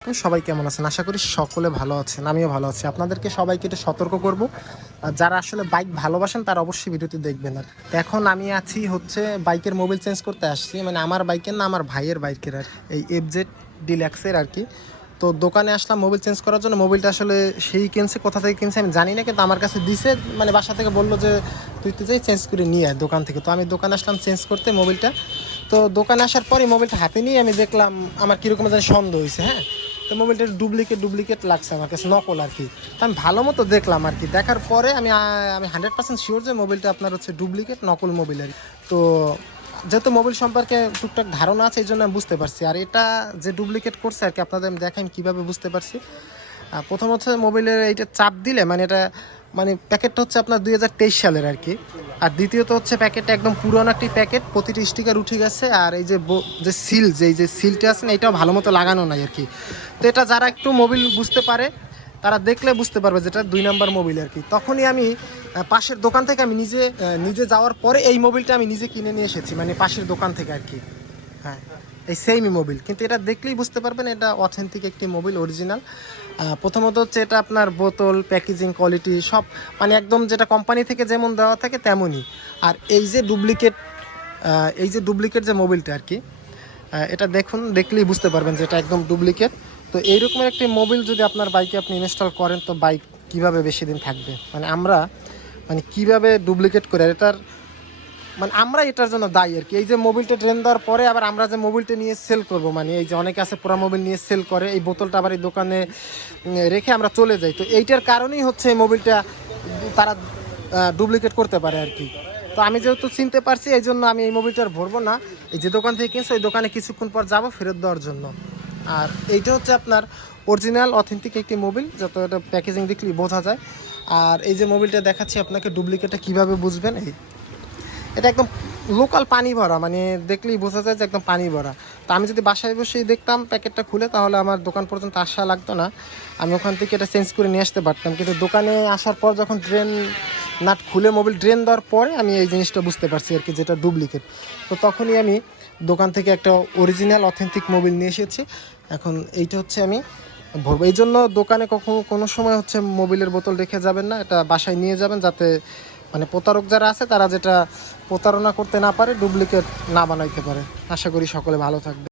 সবাই কেমন আছেন? আশা করি সকলে ভালো আছেন, আমিও ভালো আছি। আপনাদেরকে সবাইকে একটু সতর্ক করব, যারা আসলে বাইক ভালোবাসেন তারা অবশ্যই ভিডিওটি দেখবেন। আর এখন আমি আছি হচ্ছে বাইকের মোবিল চেঞ্জ করতে আসছি, মানে আমার বাইকের না, আমার ভাইয়ের বাইকের আর এই এফজেড ডিলাক্সের আর কি। তো দোকানে আসলাম মোবিল চেঞ্জ করার জন্য। মোবিলটা আসলে সেই কিনছে, কোথা থেকে কিনছে আমি জানি না, কিন্তু আমার কাছে দিছে, মানে বাসা থেকে বললো যে তুই যাই চেঞ্জ করে নিয়ে আয় দোকান থেকে। তো আমি দোকানে আসলাম চেঞ্জ করতে মোবিলটা। তো দোকানে আসার পরে মোবিলটা হাতে নিয়ে আমি দেখলাম আমার কীরকম যেন সন্দেহ হয়েছে। হ্যাঁ, তো মোবাইলটার ডুপ্লিকেট লাগছে আমার কাছে, নকল আর কি। তো আমি ভালো মতো দেখলাম আর কি, দেখার পরে আমি 100% শিওর যে মোবাইলটা আপনার হচ্ছে ডুপ্লিকেট, নকল মোবাইল আর কি। তো যেহেতু মোবাইল সম্পর্কে টুকটাক ধারণা আছে, এই জন্য আমি বুঝতে পারছি। আর এটা যে ডুপ্লিকেট করছে আর কি, আপনাদের আমি দেখাই কীভাবে বুঝতে পারছি। প্রথম হচ্ছে মোবাইলের এইটা চাপ দিলে, মানে এটা মানে প্যাকেটটা হচ্ছে আপনার 2023 সালের আর কি। আর দ্বিতীয়ত হচ্ছে প্যাকেটটা একদম পুরোনো একটি প্যাকেট, প্রতিটি স্টিকার উঠে গেছে। আর এই যে যে সিল, যে সিলটা আছে না, এটাও ভালো মতো লাগানো নাই আর কি। তো এটা যারা একটু মোবিল বুঝতে পারে তারা দেখলে বুঝতে পারবে যেটা 2 নাম্বার মোবিল আর কি। তখনই আমি পাশের দোকান থেকে আমি নিজে যাওয়ার পরে এই মোবিলটা আমি নিজে কিনে নিয়ে এসেছি, মানে পাশের দোকান থেকে আর কি। হ্যাঁ, এই সেমই মোবিল, কিন্তু এটা দেখলেই বুঝতে পারবেন এটা অথেন্টিক একটি মোবিল, অরিজিনাল। প্রথমত হচ্ছে এটা আপনার বোতল, প্যাকেজিং কোয়ালিটি সব মানে একদম যেটা কোম্পানি থেকে যেমন দেওয়া থাকে তেমনই। আর এই যে ডুপ্লিকেট যে মোবিলটা আর কি, এটা দেখলেই বুঝতে পারবেন যে এটা একদম ডুপ্লিকেট। তো এইরকমের একটি মোবিল যদি আপনার বাইকে আপনি ইনস্টল করেন, তো বাইক কিভাবে বেশি দিন থাকবে? মানে কিভাবে ডুপ্লিকেট করে এটার, মানে আমরা এটার জন্য দায়ী আর কি। এই যে মোবিলটা ট্রেন দেওয়ার পরে আবার আমরা যে মোবিলটা নিয়ে সেল করব, মানে এই যে অনেকে আছে পুরো মোবিল নিয়ে সেল করে, এই বোতলটা আবার এই দোকানে রেখে আমরা চলে যাই। তো এইটার কারণেই হচ্ছে এই মোবিলটা তারা ডুপ্লিকেট করতে পারে আর কি। তো আমি যেহেতু চিনতে পারছি, এই জন্য আমি এই মোবিলটা আর ভরবো না। এই যে দোকান থেকে কিনছি ওই দোকানে কিছুক্ষণ পর যাবো ফেরত দেওয়ার জন্য। আর এইটা হচ্ছে আপনার অরিজিনাল অথেন্টিক একটি মোবিল, যত এটা প্যাকেজিং দেখলেই বোঝা যায়। আর এই যে মোবিলটা দেখাচ্ছি আপনাকে, ডুপ্লিকেটটা কীভাবে বুঝবেন, এটা একদম লোকাল পানি ভরা, মানে দেখলেই বোঝা যায় যে একদম পানি ভরা। তো আমি যদি বাসায় বসেই দেখতাম প্যাকেটটা খুলে, তাহলে আমার দোকান পর্যন্ত আসা লাগতো না, আমি ওখান থেকে এটা চেঞ্জ করে নিয়ে আসতে পারতাম। কিন্তু দোকানে আসার পর যখন ড্রেন নাট খুলে মোবিল ড্রেন দেওয়ার পরে আমি এই জিনিসটা বুঝতে পারছি আর কি, যেটা ডুপ্লিকেট। তো তখনই আমি দোকান থেকে একটা অরিজিনাল অথেন্টিক মোবিল নিয়ে এসেছি। এখন এইটা হচ্ছে আমি ভরবো। এই জন্য দোকানে কোনো সময় হচ্ছে মোবিলের বোতল রেখে যাবেন না, এটা বাসায় নিয়ে যাবেন, যাতে মানে প্রতারক যারা আছে তারা যেটা প্রতারণা করতে না পারে, ডুপ্লিকেট না বানাইতে পারে। আশা করি সকলে ভালো থাকবে।